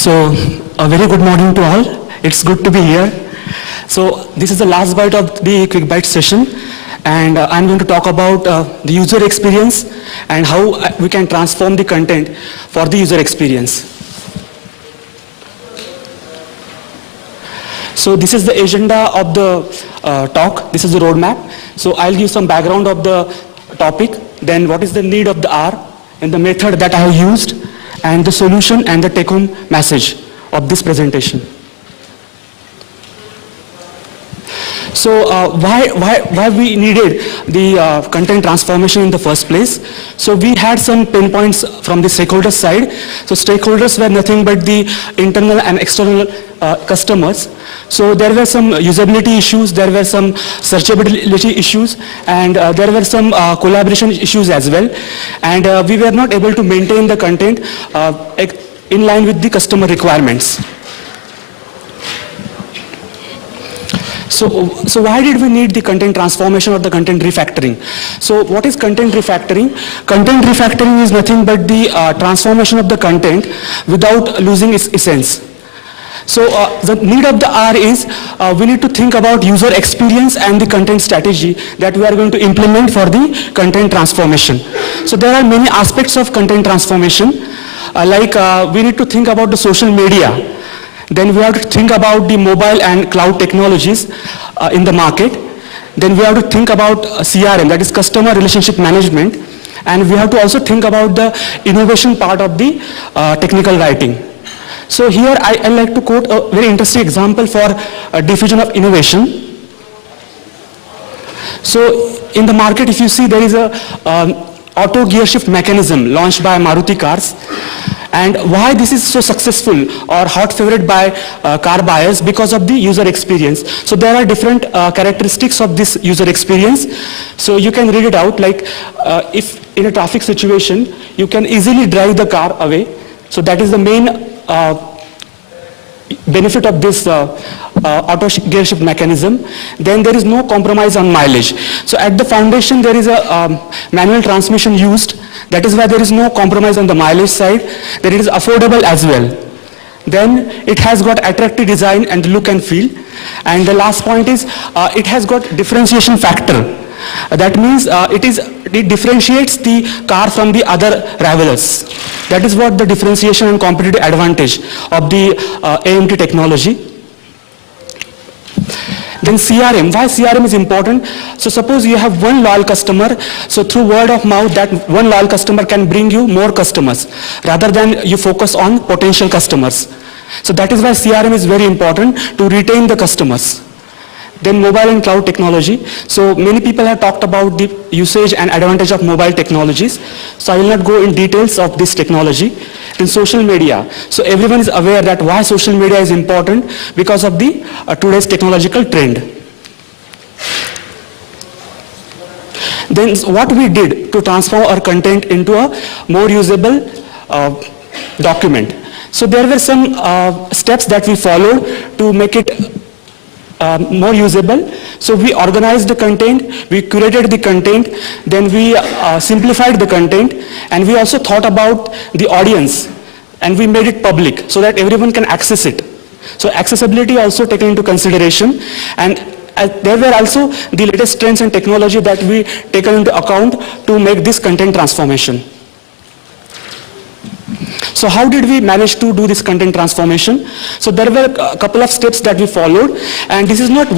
So, a very good morning to all. It's good to be here. So, this is the last bite of the Quick Bite session, and I'm going to talk about the user experience and how we can transform the content for the user experience. So, this is the agenda of the talk. This is the roadmap. So, I'll give some background of the topic, then what is the need of the hour, and the method that I have used, and the solution and the take-home message of this presentation. So why we needed the content transformation in the first place? So we had some pain points from the stakeholders side. So stakeholders were nothing but the internal and external customers. So there were some usability issues, there were some searchability issues, and there were some collaboration issues as well. And we were not able to maintain the content in line with the customer requirements. So why did we need the content transformation or the content refactoring? So what is content refactoring? Content refactoring is nothing but the transformation of the content without losing its essence. So the need of the hour is we need to think about user experience and the content strategy that we are going to implement for the content transformation. So there are many aspects of content transformation, we need to think about the social media. Then we have to think about the mobile and cloud technologies in the market. Then we have to think about CRM, that is customer relationship management. And we have to also think about the innovation part of the technical writing. So here I like to quote a very interesting example for diffusion of innovation. So in the market, if you see, there is a auto gear shift mechanism launched by Maruti Cars. And why this is so successful or hot favorite by car buyers? Because of the user experience. So there are different characteristics of this user experience. So you can read it out, like if in a traffic situation, you can easily drive the car away. So that is the main benefit of this auto gear shift mechanism. Then there is no compromise on mileage. So at the foundation, there is a manual transmission used. That is why there is no compromise on the mileage side. Then it is affordable as well. Then it has got attractive design and look and feel. And the last point is it has got differentiation factor. That means it differentiates the car from the other rivalers. That is what the differentiation and competitive advantage of the AMT technology. Then CRM, why CRM is important? So suppose you have one loyal customer, so through word of mouth, that one loyal customer can bring you more customers rather than you focus on potential customers. So that is why CRM is very important to retain the customers. Then mobile and cloud technology. So many people have talked about the usage and advantage of mobile technologies. So I will not go in details of this technology. In social media, so everyone is aware that why social media is important because of the today's technological trend. Then what we did to transform our content into a more usable document. So there were some steps that we followed to make it more usable. So we organized the content, we curated the content, then we simplified the content, and we also thought about the audience, and we made it public so that everyone can access it. So accessibility also taken into consideration, and there were also the latest trends and technology that we taken into account to make this content transformation. So how did we manage to do this content transformation? So there were a couple of steps that we followed, and this is not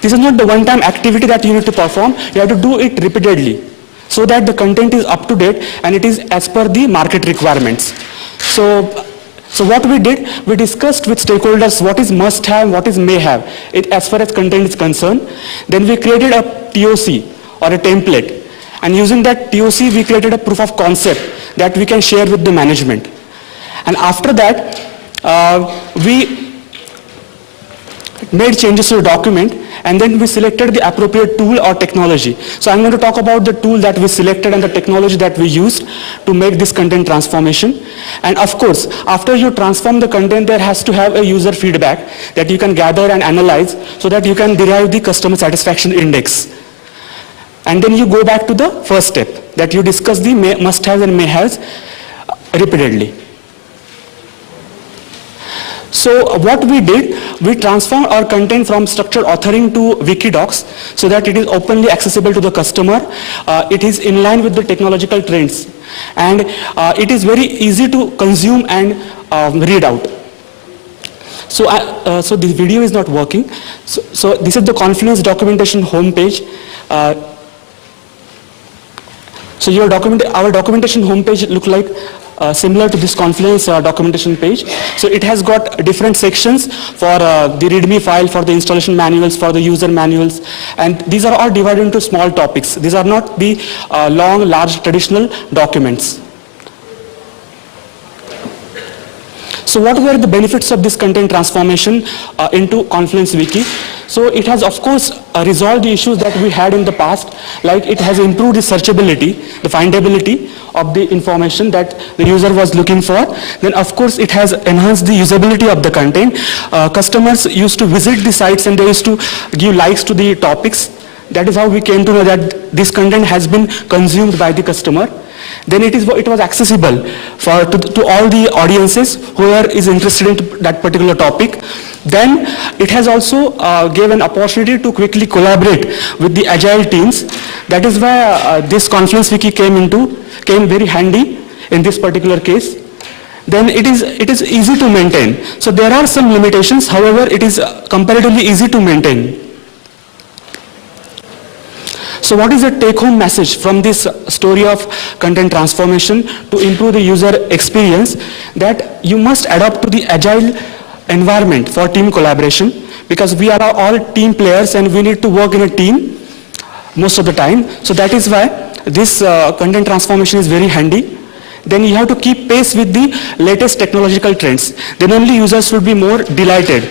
this is not the one-time activity that you need to perform. You have to do it repeatedly so that the content is up to date and it is as per the market requirements. So what we did, we discussed with stakeholders what is must have, what is may have, as far as content is concerned. Then we created a TOC or a template. And using that TOC, we created a proof of concept that we can share with the management. And after that, we made changes to the document, and then we selected the appropriate tool or technology. So I'm going to talk about the tool that we selected and the technology that we used to make this content transformation. And of course, after you transform the content, there has to have a user feedback that you can gather and analyze so that you can derive the customer satisfaction index. And then you go back to the first step, that you discuss the must-haves and may-haves repeatedly. So what we did, we transformed our content from structured authoring to Wikidocs so that it is openly accessible to the customer. It is in line with the technological trends, and it is very easy to consume and read out. So, so this video is not working. So this is the Confluence documentation homepage. So our documentation homepage look like similar to this Confluence documentation page. So it has got different sections for the README file, for the installation manuals, for the user manuals, and these are all divided into small topics. These are not the long, large traditional documents. So what were the benefits of this content transformation into Confluence Wiki? So it has of course resolved the issues that we had in the past, like it has improved the searchability, the findability of the information that the user was looking for. Then of course it has enhanced the usability of the content. Customers used to visit the sites and they used to give likes to the topics. That is how we came to know that this content has been consumed by the customer. Then it was accessible to all the audiences whoever is interested in that particular topic. Then it has also given an opportunity to quickly collaborate with the agile teams. That is why this Confluence Wiki came very handy in this particular case. Then it is easy to maintain. So there are some limitations, however it is comparatively easy to maintain. So what is the take-home message from this story of content transformation to improve the user experience? That you must adapt to the agile environment for team collaboration, because we are all team players and we need to work in a team most of the time. So that is why this content transformation is very handy. Then you have to keep pace with the latest technological trends. Then only users will be more delighted.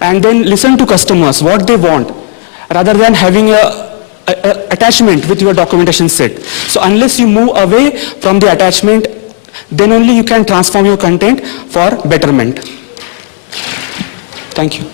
And then listen to customers, what they want, rather than having a attachment with your documentation set. So unless you move away from the attachment, then only you can transform your content for betterment. Thank you.